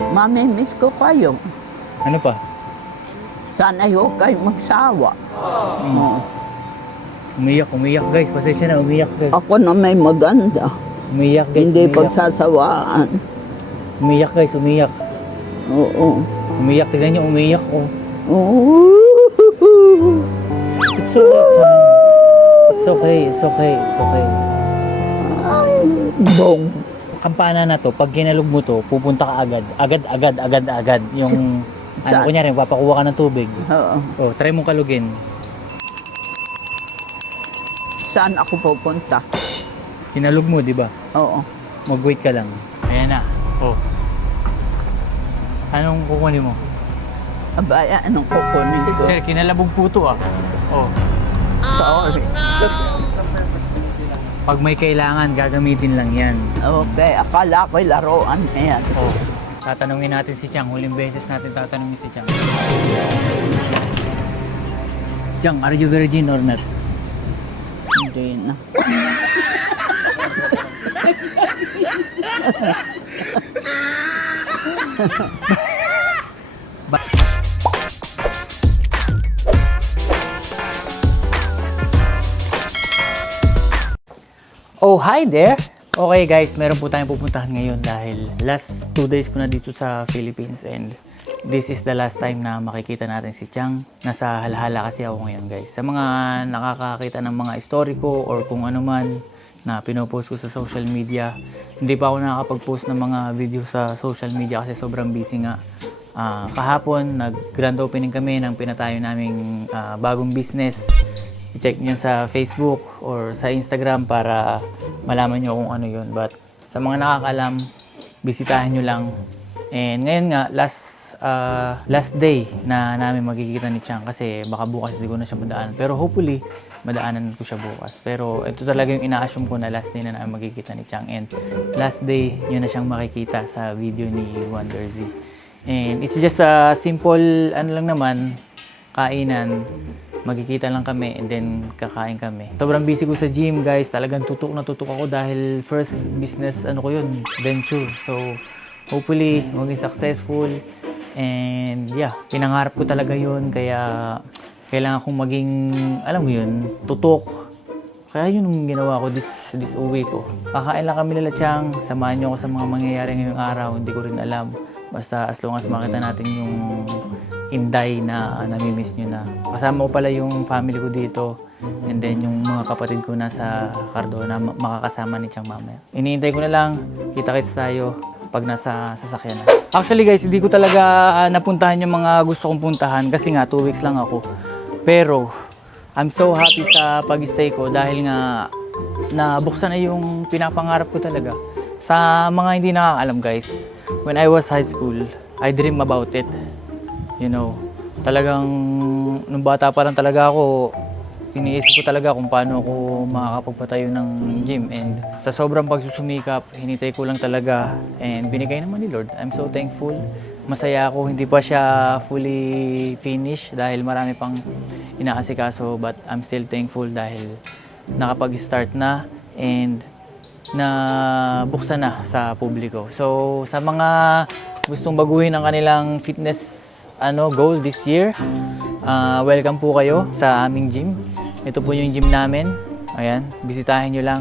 Mamimiss ko kayo. Ano pa? Sana huwag kayo magsawa. Oo. Umiyak guys. Pasensya na, umiyak guys. Ako na may maganda. Umiyak guys, Hindi umiyak. pagsasawaan. Umiyak guys, umiyak. Oo. Umiyak, tignan niyo, umiyak oh. Oo. It's okay. It's okay, it's okay, it's okay. Ay, bong. Kampana na to, pag kinalog mo to, pupunta ka agad. Agad. Yung, Saan? kunyari, papakuha ka ng tubig. Oo. Oh, try mong kalugin. Saan ako pupunta? Kinalog mo, di ba? Oo. Mag-wait ka lang. Ayan na. Oh. Anong kukunin mo? Abaya, anong kukunin ko? Sir, kinalabog po to ah. Oh. Sorry. Pag may kailangan, gagamitin lang yan. Okay, akala ko'y laruan na yan. Oh. Tatanungin natin si Chang. Huling beses natin tatanungin si Chang. Chang, are you virgin or not? Hindi na. Oh, hi there! Okay guys, meron po tayong pupuntahan ngayon dahil last 2 days ko na dito sa Philippines and this is the last time na makikita natin si Chang. Nasa Halhala kasi ako ngayon guys. Sa mga nakakakita ng mga story ko or kung ano man na pinopost ko sa social media, hindi pa ako nakakapag-post ng mga video sa social media kasi sobrang busy nga. Kahapon, nag-grand opening kami ng pinatayo naming bagong business. I-check nyo sa Facebook or sa Instagram para malaman nyo kung ano yun. But sa mga nakakalam, bisitahin nyo lang. And ngayon nga, last day na namin magkikita ni Chang kasi baka bukas hindi ko na siya madaanan. Pero hopefully, madaanan ko siya bukas. Pero ito talaga yung ina-assume ko na last day na namin magkikita ni Chang. And last day, yun na siyang makikita sa video ni Wonder Z. And it's just a simple, ano lang naman, kainan. Magkikita lang kami and then kakain kami. Sobrang busy ko sa gym guys. Talagang tutok na tutok ako dahil first business ano ko yun, venture. So hopefully maging successful and yeah, pinangarap ko talaga yun kaya kailangan kong maging, alam mo yun, tutok. Kaya yun yung ginawa ko this uwi ko. Kakain lang kami nila Chang. Samahan nyo ako sa mga mangyayari ngayong araw. Hindi ko rin alam. Basta as long as makita natin yung Inday na namimiss nyo na. Kasama ko pala yung family ko dito and then yung mga kapatid ko nasa Cardona makakasama ni Chang mamaya. Iniintay ko na lang, kita-kits tayo pag nasa sasakyan na. Actually guys, hindi ko talaga napuntahan yung mga gusto kong puntahan kasi nga 2 weeks lang ako. Pero I'm so happy sa pag-stay ko dahil nga nabuksan na yung pinapangarap ko talaga. Sa mga hindi nakakaalam guys, when I was high school, I dream about it. You know, talagang nung bata pa lang talaga ako, iniisip ko talaga kung paano ako makakapagpatayo ng gym. And sa sobrang pagsusumikap, hinintay ko lang talaga and binigay naman ni Lord. I'm so thankful. Masaya ako, hindi pa siya fully finished dahil marami pang inaasikaso, but I'm still thankful dahil nakapag-start na and nabuksan na sa publiko. So sa mga gustong baguhin ang kanilang fitness goal this year, welcome po kayo sa aming gym. Ito po yung gym namin. Ayan, bisitahin nyo lang.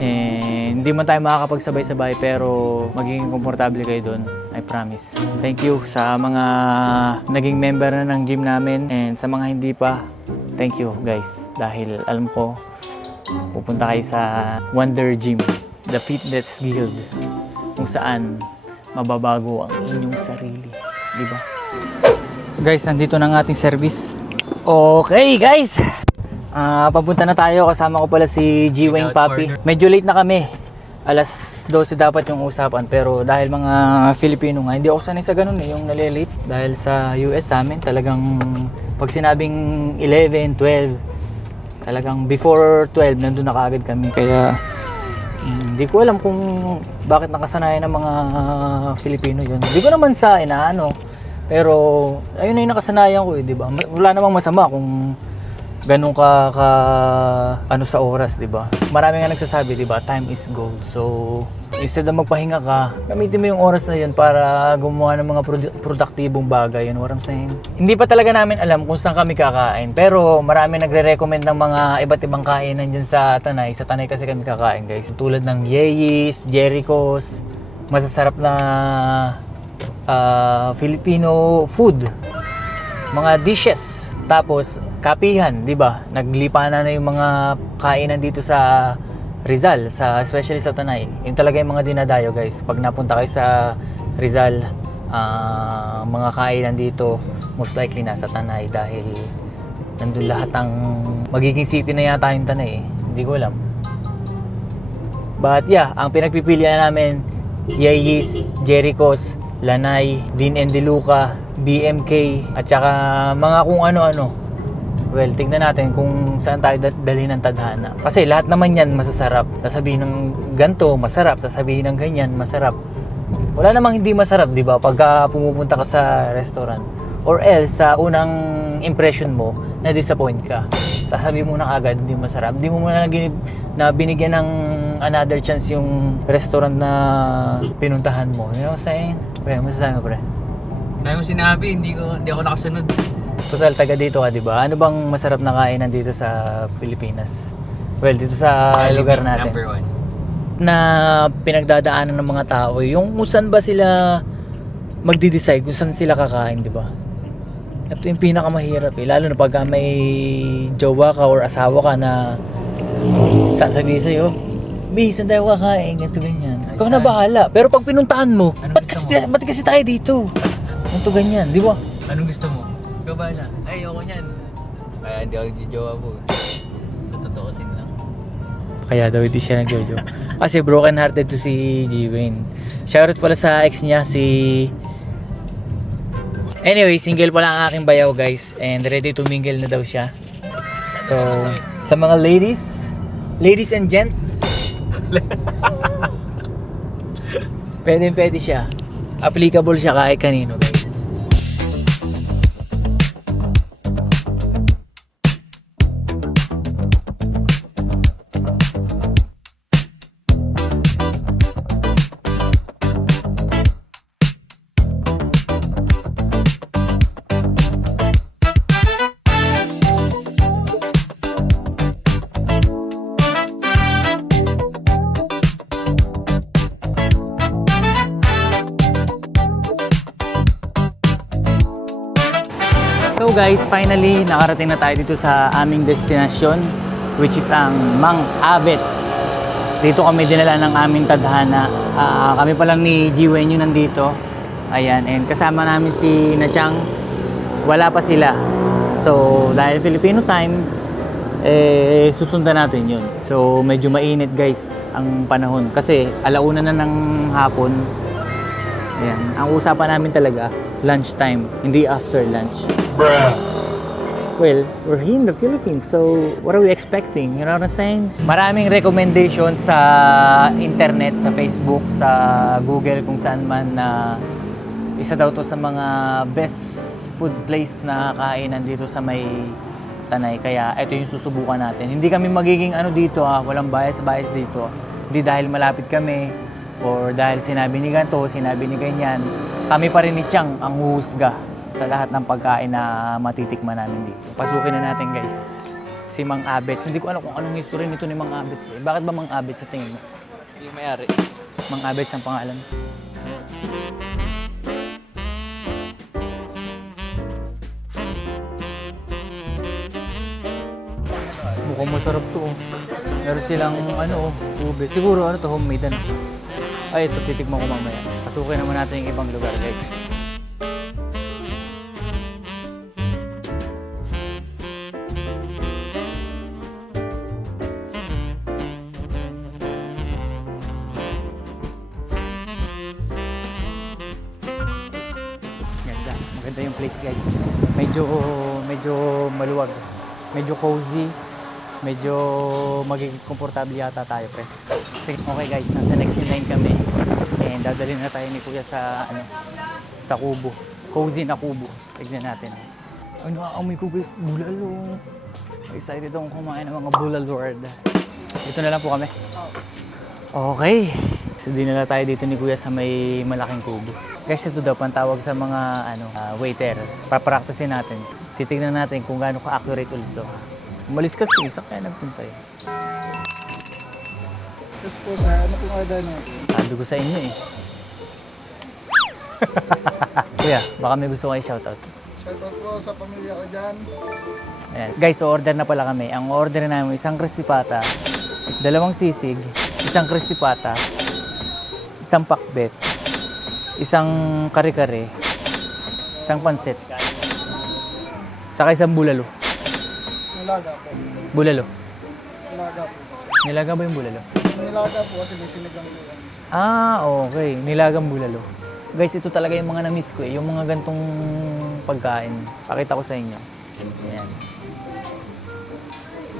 And hindi man tayo makakapagsabay-sabay pero magiging komportable kayo doon. I promise. Thank you sa mga naging member na ng gym namin and sa mga hindi pa. Thank you guys dahil alam ko pupunta kayo sa Wonder Gym, the Fitness Guild, kung saan mababago ang inyong sarili. Diba? Guys, nandito na ang ating service. Okay guys, papunta na tayo. Kasama ko pala si G-Wayne Papi. Medyo late na kami. Alas 12 dapat yung usapan. Pero dahil mga Filipino nga, hindi ako sanay sa ganun yung nalilate. Dahil sa US sa amin, talagang pag sinabing 11, 12, talagang before 12, nandun na kaagad kami. Kaya hindi ko alam kung bakit nakasanayan ng mga Filipino yun. Hindi ko naman sa inaano. Pero ayun na yung nakasanayan ko di ba? Wala namang masama kung ganun ka ano sa oras, di ba? Marami nga nagsasabi, di ba? Time is gold. So, Instead na magpahinga ka, gamitin mo yung oras na yun para gumawa ng mga produktibong bagay. You know what I'm saying? Hindi pa talaga namin alam kung saan kami kakain. Pero marami nagre-recommend ng mga iba't ibang kainan dyan sa Tanay. Sa Tanay kasi kami kakain, guys. Tulad ng Yeyis, Jericho's, masasarap na Filipino food. Mga dishes. Tapos, kapihan, di ba? Naglipanan na yung mga kainan dito sa Rizal, especially sa Tanay. Yung talaga yung mga dinadayo, guys. Pag napunta kayo sa Rizal, mga kainan dito, most likely nasa Tanay dahil nandun lahat ang magiging city na yata yung Tanay. Hindi ko alam. But yeah, ang pinagpipilian namin, Yeyis, Jericho's, Lanay, Dean and De Luca, BMK, at saka mga kung ano-ano. Well, tignan natin kung saan tayo dalhin ng tadhana. Kasi lahat naman yan masasarap. Sasabihin ng ganto, masarap. Sasabihin ng ganyan, masarap. Wala namang hindi masarap, di ba? Pagka pumupunta ka sa restaurant. Or else, sa unang impression mo, na-disappoint ka. Sasabihin mo na agad, hindi masarap. Hindi mo na binigyan ng another chance yung restaurant na pinuntahan mo. You know what I'm saying? Pre, masasabi mo, pre? Dahil mo sinabi, hindi ako nakasunod. Total, taga dito ka, di ba? Ano bang masarap na kainan dito sa Pilipinas? Well, dito sa lugar natin. Number 1. Na pinagdadaanan ng mga tao, yung kung saan ba sila magde-decide kung saan sila kakain, di ba? Ito yung pinakamahirap eh. Lalo na pag may jowa ka or asawa ka na sasabihin sa'yo, "Bi, saan tayo kakain?" Ito ganyan. Ikaw na bahala. Pero pag pinuntahan mo, ba't kasi tayo dito? Ito ganyan, di ba? Anong gusto mo? Ikaw ba na? Ay, ayoko niyan. Kaya hindi ako nagjijowa po. Sa totoosin lang. Kaya daw hindi siya nagjojo. Kasi broken hearted to si G-Wayne. Shoutout pala sa ex niya, si... Anyway, single pala ang aking bayaw, guys. And ready to mingle na daw siya. So, sa mga ladies and gent, pwede siya. Applicable siya kahit kanino, guys. So guys, finally nakarating na tayo dito sa aming destinasyon, which is ang Mang Abets. Dito kami dinala ng aming tadhana. Kami pa lang ni G-Wayne yung nandito. Ayan, and kasama namin si Nachang. Wala pa sila. So dahil Filipino time, susundan natin yun. So medyo mainit, guys, ang panahon. Kasi alauna na ng hapon. Ayan, ang usapan namin talaga, lunchtime, hindi after lunch. Bruh. Well, we're here in the Philippines, so what are we expecting? You know what I'm saying? Maraming recommendation sa internet, sa Facebook, sa Google, kung saan man na isa daw to sa mga best food place na kainan dito sa may Tanay. Kaya ito yung susubukan natin. Hindi kami magiging dito, walang bias dito. Hindi dahil malapit kami or dahil sinabi ni ganito, sinabi ni ganyan. Kami pa rin ni Chang ang huhusga sa lahat ng pagkain na matitikman namin dito. Pasukin na natin, guys, si Mang Abets. Hindi ko alam kung anong history nito ni Mang Abets. Bakit ba Mang Abets sa tingin mo? Yung may-ari. Mang Abets ang pangalan. Mukhang masarap to. Meron silang ube. Siguro to, homemade . Ay, ito titikman ko mamaya. Pasukin naman natin yung ibang lugar, guys. Maganda yung place, guys. Medyo maluwag. Medyo cozy. Medyo magiging komportable yata tayo, pre. Okay, guys, nasa next in line kami. And dadalhin na tayo ni Kuya sa Kubo. Cozy na Kubo. Tignan natin. Amoy ko, guys, bulalo. Excited akong kumain ng mga bulalo word. Dito na lang po kami. Okay. So, dinala tayo dito ni Kuya sa may malaking kubo. Guys, ito daw pantawag sa mga waiter. Papracticein natin. Titignan natin kung gaano ka-accurate ulit ito. Umalis kasi, saan kaya nagpunta eh? Tapos po sa ano pong order natin? Sabi ko sa inyo eh. Kuya, baka may gusto kayo shoutout. Shoutout po sa pamilya ko dyan. Ayan. Guys, order na pala kami. Ang order namin, isang crispy pata, 2 sisig, isang crispy pata, isang pakbet, isang kare-kare, isang pansit, saka isang bulalo. Nilaga po. Bulalo. Nilaga po. Nilaga ba yung bulalo? Nilaga po kasi may sinigang po. Ah, okay. Nilagang bulalo. Guys, ito talaga yung mga na-miss ko eh. Yung mga gantong pagkain. Pakita ko sa inyo. Ayan.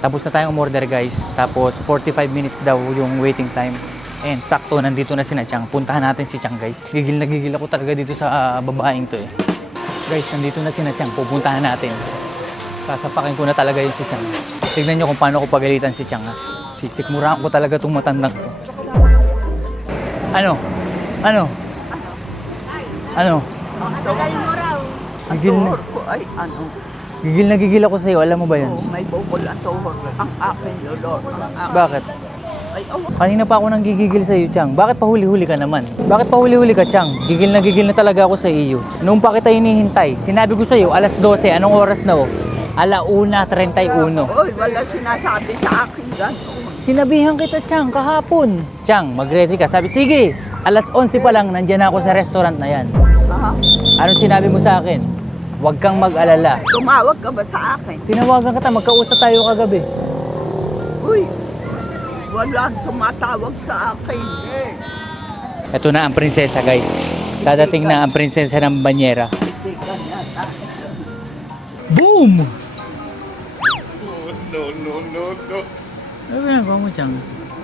Tapos na tayong umorder guys. Tapos 45 minutes daw yung waiting time. Ayan, sakto. Nandito na si Chang. Puntahan natin si Chang guys. Gigil na gigil ako talaga dito sa babaeng to eh. Guys, nandito na si Chang. Pupuntahan natin. Sasapakin ko na talaga yung si Chang. Tignan nyo kung paano ko pagalitan si Chang ha. Sisikmuraan ko talaga itong matandang to. Ano? Ano? Ano? Tagal mo raw. Ang Gigil na. tuhor ko ay ano. Gigil na gigil ako sa'yo. Alam mo ba yun? Oh, may bukol ang tuhor ko. Ang akin, Lolo. Ang akin. Bakit? Ay, awa. Kanina pa ako nang gigigil sa iyo, Chang. Bakit pahuli-huli ka naman? Bakit pahuli-huli ka, Chang? Gigil na talaga ako sa iyo. Noong pa kita hinihintay, sinabi ko sa iyo, alas 12, anong oras na oh? 1:31. Oy, wala sinasabi sa akin gano'n. Sinabihan kita, Chang, kahapon. Chang, mag-ready ka. Sabi, sige, alas 11 pa lang, nandyan ako sa restaurant na yan. Ha? Anong sinabi mo sa akin? Huwag kang mag-alala. Tumawag ka ba sa akin? Tinawagan kita, magkausap tayo kagabi. Uy, walang tumatawag sa akin. Ito na ang prinsesa, guys. Dadating na ang prinsesa ng banyera. Hindi ka yata. Boom! Ano ginagawa mo, Chang?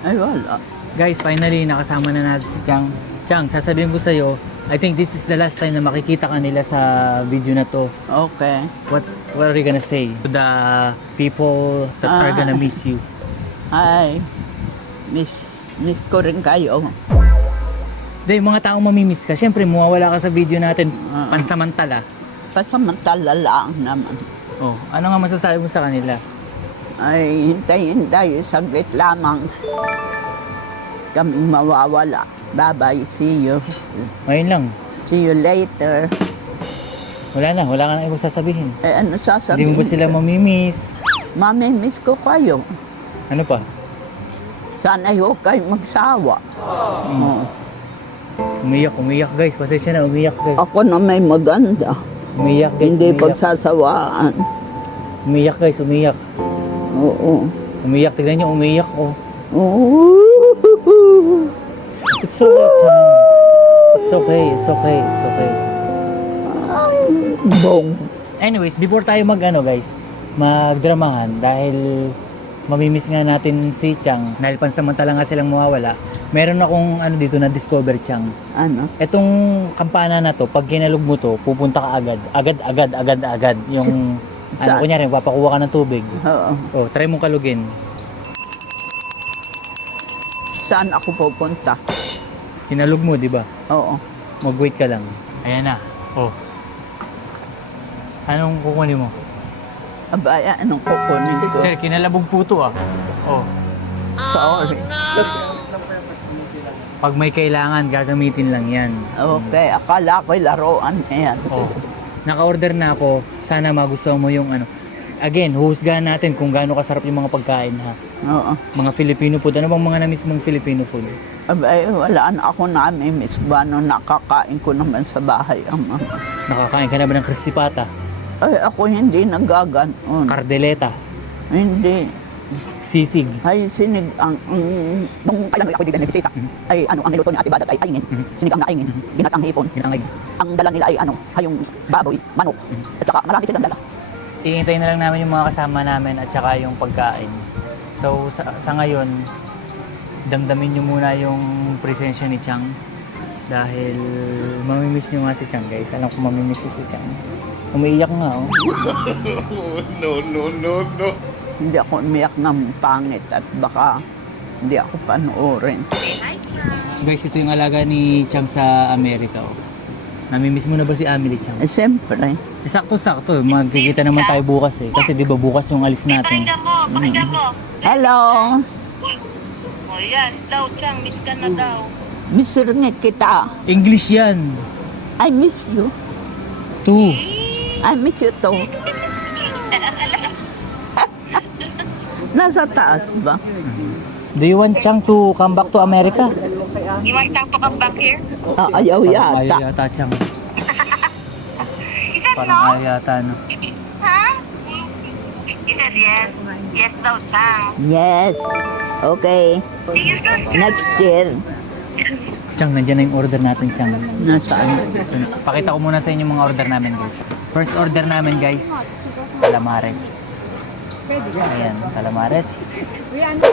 Ay, wala. Guys, finally, nakasama na natin si Chang. Chang, sasabihin ko sa'yo, I think this is the last time na makikita ka nila sa video na to. Okay. What are you gonna say to the people that are gonna miss you? Ay, miss ko rin kayo. Dahil mga taong mamimiss ka, syempre mawawala ka sa video natin pansamantala. Pasamantala lang naman. Oh, ano nga masasabi mo sa kanila? Ay, hintay, saglit lamang. Kami mawawala. Bye-bye, see you. Ngayon lang. See you later. Wala ka na ibang sasabihin. Eh, ano Hindi sasabihin? mo ba sila mamimiss? Mami-miss ko kayo. Ano pa? Sana huwag kayo magsawa. Oh. Umiyak guys. Pasensya na, umiyak guys. Ako na may maganda. Umiyak guys, Hindi umiyak. pagsasawaan. Umiyak guys, umiyak. Oo. Umiyak, tignan niyo, umiyak oh. Oo. It's okay, Chang. It's okay, it's okay, it's okay. Ay, bong. Anyways, before tayo magdramahan dahil mamimiss nga natin si Chang dahil pansamantala nga silang mawawala. Meron akong dito na discover, Chang. Ano? Etong kampana na to, pag kinalog mo to, pupunta ka agad. Yung Saan? kunyari, papakuha ka ng tubig. Oo. Oh, try mong kalugin. Saan ako pupunta? Kinalog mo, di ba? Oo. Mag-wait ka lang. Ayan na. Oh. Anong kukunin mo? Abay, anong kukunin ko? Sir, kinalabog puto ah. Oh. Sorry. Pag may kailangan, gagamitin lang yan. Okay, akala ko'y laruan na yan. Oh. Naka-order na ako. Sana magustuhan mo yung Again, huhusgahan natin kung gaano kasarap yung mga pagkain ha. Oo. Mga Filipino food. Ano bang mga na-miss mong Filipino food? Abay, wala na ako nami-miss ba nung nakakain ko naman sa bahay ang mga. Nakakain ka na ba ng crispy pata? Ay, ako hindi nagaganon. Kardeleta? Hindi. Sisig? Ay, sinig nung kailan ako hindi bisita. Ay, ang niluto ni Ate Badat ay aingin. Sinigang na aingin. Ginatang hipon. Ginangay? Ang dala nila ay hayong baboy, manok. At saka marami silang dala. Iintay na lang namin yung mga kasama namin at saka yung pagkain. So, sa ngayon, damdamin nyo muna yung presensya ni Chang. Dahil mamimiss nyo nga si Chang, guys. Alam ko mamimiss nyo si Chang. Umiiyak nga, oh. No. Hindi ako umiyak ng pangit at baka hindi ako panoorin. Guys, ito yung alaga ni Chang sa Amerika. Oh. Namimiss mo na ba si Amelie, Chang? Eh, siyempre. Sakto-sakto. Magkikita naman tayo bukas eh. Kasi di ba bukas yung alis natin. Pakinggan mo. Hello. Oh yes, daw, Chang, miss ka na daw. Miss ringit kita. English yan. I miss you. 2. I miss you too. Nasa taas ba? Do you want Chang to come back to America? You want Chang to come back here? Ayaw Parang ayaw yata. yata, Chang. He said Parang no? ayaw yata, no? Huh? He said yes. Yes daw, Chang. Yes. Okay. See you soon, Chang. Next year. Chang, nandiyan na yung order natin, Chang. Nasaan? Ito na. Pakita ko muna sa inyo mga order namin, guys. First order namin, guys, calamares. Ayan, calamares.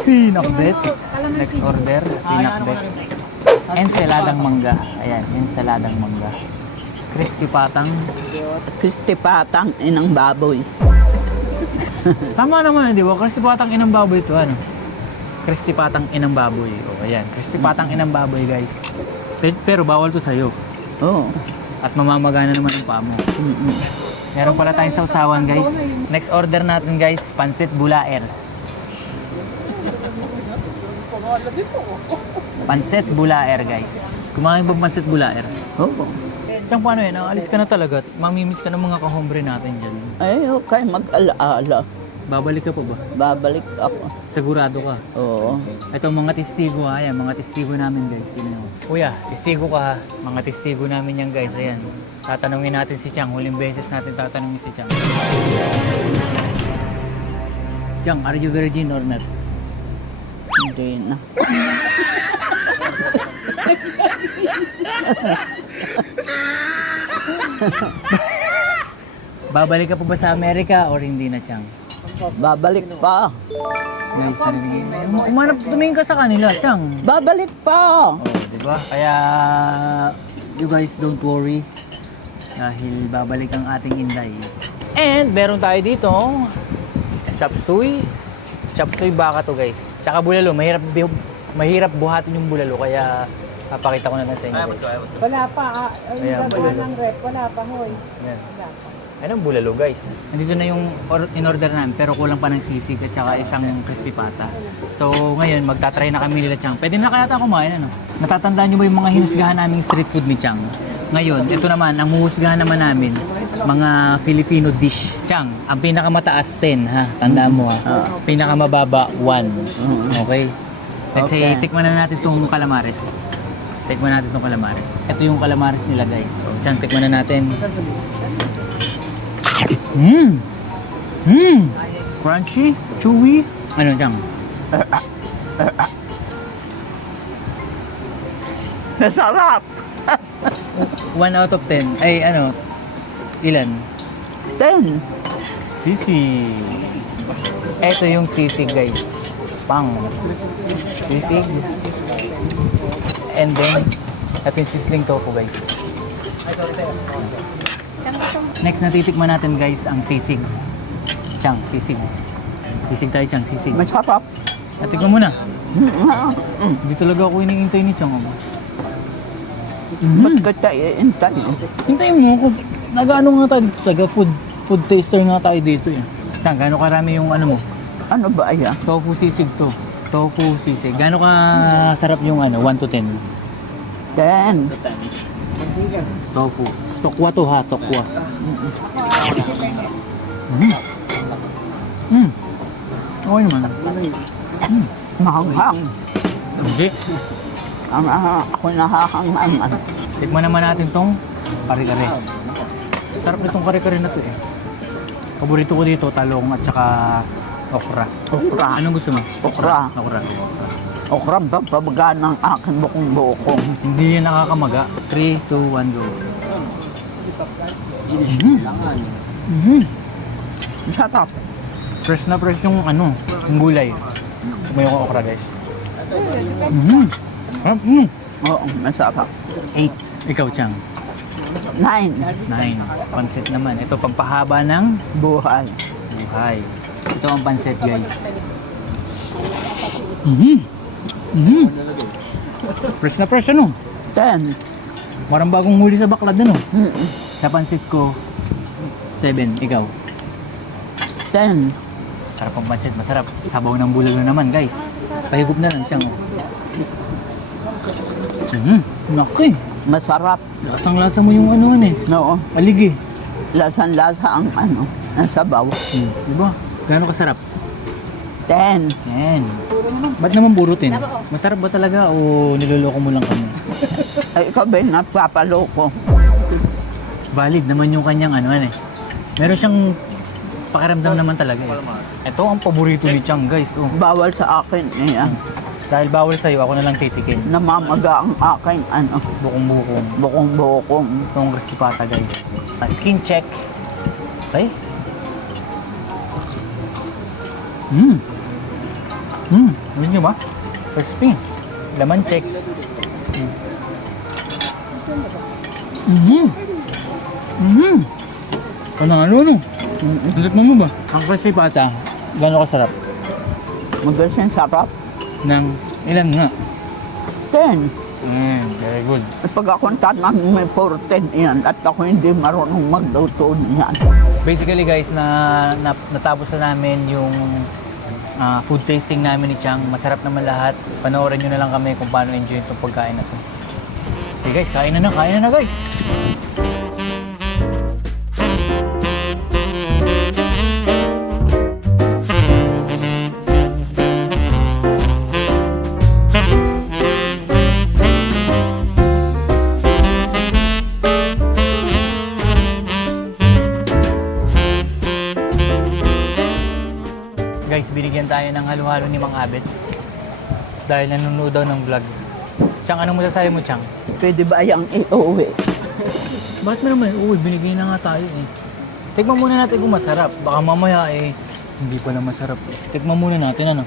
Pinakbet. Next order, pinakbet. Ensaladang mangga. Ayan, ensaladang mangga. Crispy patang. Kristi Patang, inang baboy. Tama naman, di ba? Crispy patang inang baboy ito, ano? Crispy patang inang baboy. O, ayan. Crispy patang inang baboy, guys. Pero bawal to sa'yo. Oo. At mamamagana naman ang paa mo. Meron pala tayong sausawan, guys. Next order natin, guys, pansit bulaer. Pansit bulaer, guys. Kumain ba pansit bulaer? Oo. Siyang paano yan? Aalis ka na talaga. at Mamimiss ka ng mga kahombre natin dyan. Ay, okay, mag-alaala. Babalik ka pa ba? Babalik ako. Sigurado ka. Oo. Ito mga testigo ha. Ayan, mga testigo namin, guys. Sino yun? Kuya, testigo ka ha. Mga testigo namin yan, guys. Ayan. Tatanungin natin si Chang. Huling beses natin tatanungin si Chang. Chang, are you virgin or not? Hindi na. Babalik ka pa ba sa Amerika or hindi na, Chang? Babalik pa. Guys, narinig mo. Umanap, tumingin ka sa kanila, Chang. Babalik pa. Oh, di ba? Kaya, you guys don't worry. Dahil babalik ang ating Inday. And, meron tayo dito, chop suey. Chop suey baka to, guys. Tsaka bulalo, mahirap buhatin yung bulalo. Kaya, papakita ko na lang sa inyo, guys. Wala pa. Ayan, Ang gagawa bulalo. ng rep. Wala pa, hoy. Yan. Wala pa. Anong bulalo, guys? Nandito na yung in-order namin, pero kulang pa ng sisig at saka isang crispy pata. So, ngayon, magtatry na kami nila, Chang. Pwede na kaya tayo kumain, ano? Natatandaan nyo ba yung mga hinusgahan naming street food ni Chang? Ngayon, ito naman, ang huhusgahan naman namin, mga Filipino dish. Chang, ang pinakamataas 10, ha? Tandaan mo, ha? Pinakamababa 1. Okay? Let's say, Okay. tikman na natin itong calamares. Tikman natin itong calamares. Ito yung calamares nila, guys. So, Chang, tikman na natin. Crunchy, chewy. Ano, Chang? Nasarap. 1 out of 10. Ay, ano? Ilan? 10. Sisig. Ito yung sisig, guys. Pang. Sisig. And then, ito yung sisling tofu, guys. Next na titikman natin, guys, ang sisig. Chang, sisig. Sisig tayo, Chang, sisig. Masarap. Natikman mo na. Hindi talaga ako iniintay ni Chang. Ba't ka tayo iintay? Hintayin mo ako. Nag-ano nga tayo dito. Food taster nga tayo dito. Eh. Chang, gano'n karami yung ano mo? Ano ba yan? Tofu sisig to. Tofu sisig. Gano'n ka sarap yung ano? 1 to 10? 10. Tofu. Tokwa to ha, tokwa. Okay naman. Mahanghang. Hindi. Ako nahahanghan. Tikman naman natin tong kare-kare. Sarap nitong kare-kare na to eh. Paborito ko dito, talong at saka okra. Okra. Anong gusto mo? Okra. Okra. Okra ba pabaga ng aking bukong-bukong? Hindi yan nakakamaga. 3, 2, 1, go. Sarap. Fresh na fresh yung ano, yung gulay. Tumayo ko okra, guys. Oo, masarap. 8. Ikaw, Chang. 9. 9. Pansit naman. Ito pampahaba ng Buhay. buhay. Ito ang pansit, guys. Fresh na fresh ano? 10. Parang bagong huli sa baklad ano? Mm-mm. Sa pansit ko, 7. Ikaw? 10. Sarap ang pansit, masarap. Sabaw ng bulag na naman guys. Pahigop na lang siyang. Naki. Masarap. Lasang lasa mo yung ano eh. No, Aligi. lasan-lasa ang ano, ang sabaw. Diba? Gano'ng kasarap? 10. Yan. Ba't naman burutin? Masarap ba talaga o niloloko mo lang kami? Ay, ikaw ba yung napapaloko? Valid naman yung kanyang ano eh. Meron siyang pakiramdam naman talaga eh. Ito ang paborito ni Chang guys. Oh. Bawal sa akin eh. Dahil bawal sa'yo, ako na lang titikin. Namamaga ang akin, ano, Bukong-bukong. bukong-bukong. Itong crispy pata guys. Skin check. Okay. Ano nyo ba? Crispy. Laman check. Ano no? Ulit mo ba? Ang crispy pata, gano'n kasarap? Magasin sarap. Ng ilan nga? 10. Very good. At pag ako tatanong may 14 yan at ako hindi marunong magluto niyan. Basically guys, natapos na namin yung food tasting namin ni Chang. Masarap naman lahat. Panoorin nyo na lang kami kung paano enjoy itong pagkain na to. Okay guys, kain na guys! Guys, binigyan tayo ng halo-halo ni Mang Abets dahil nanonood daw ng vlog. Chang, anong masasabi mo, Chang? Pwede ba yung iuwi? Bakit mo naman? Uy, binigyan na nga tayo eh. Tikman muna natin kung masarap. Baka mamaya eh, hindi pala masarap. Tikman muna natin ano.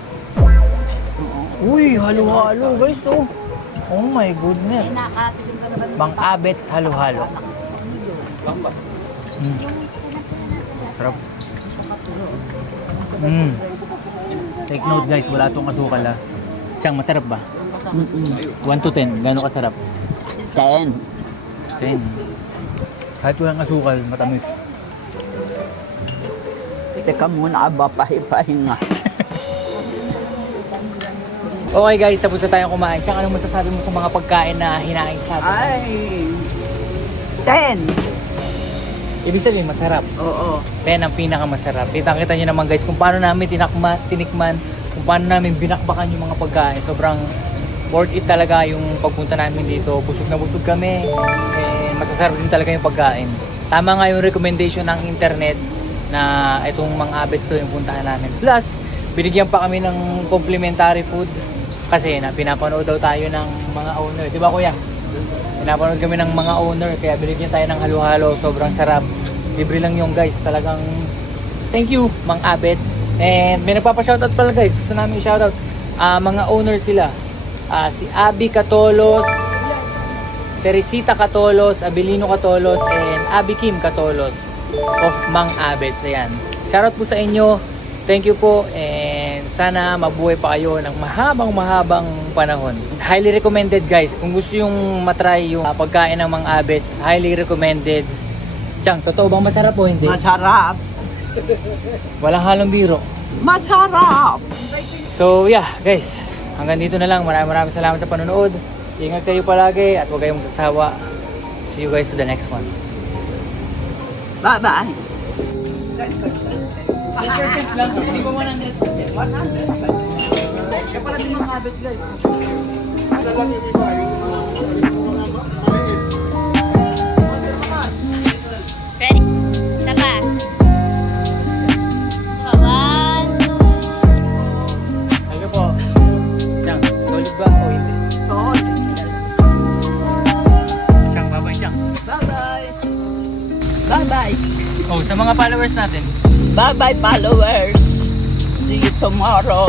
Uy, halo-halo guys oh. Oh my goodness. Mang Abets halo-halo. Sarap. Take note guys, wala tong asukal ah. Chang, masarap ba? 1 to 10, gano'ng kasarap? 10. 10. Kahit walang asukal, matamis. Teka muna, aba, pahipahinga. Okay guys, tapos na tayong kumain. Chang, anong masasabi mo sa mga pagkain na hinaing sa atin? Ay, 10. Ibig sabihin, masarap. Oo. 10 ang pinakamasarap. Kita nyo naman guys kung paano namin tinikman, kung paano namin binakbakan yung mga pagkain. Sobrang worth it talaga yung pagpunta namin dito. Busog na busog kami. Masasarap din talaga yung pagkain. Tama nga yung recommendation ng internet na itong mga Abets to yung puntahan namin. Plus, binigyan pa kami ng complimentary food kasi pinapanood daw tayo ng mga owner. Di ba kuya? Pinapanood kami ng mga owner kaya binigyan tayo ng halo-halo. Sobrang sarap. Libre lang yung guys. Talagang thank you Mang Abets. And may nagpapa-shoutout pala guys. Gusto namin i-shoutout. Mga owner sila. Si Abby Catolos, Teresita Catolos, Abilino Catolos, and Abby Kim Catolos of Mang Abets. Ayan. Shoutout po sa inyo. Thank you po. And sana mabuhay pa kayo ng mahabang panahon. Highly recommended guys. Kung gusto yung matry yung pagkain ng Mang Abets, highly recommended. Chang, totoo bang masarap o hindi? Masarap. Walang halong biro. Masarap. So yeah, guys. Hanggang dito na lang. Maraming salamat sa panonood. Ingat kayo palagi at huwag kayong magsasawa. See you guys to the next one. Bye-bye. 100% lang. Hindi ko 100%. 100%. Siya pala din Mang Abets guys. Ready? Isa pa. One, Ayun po. Chang, solid ba o hindi? Solid. Chang, babay Chang. Bye-bye. Bye-bye. Oh, sa mga followers natin. Bye-bye, followers. See you tomorrow.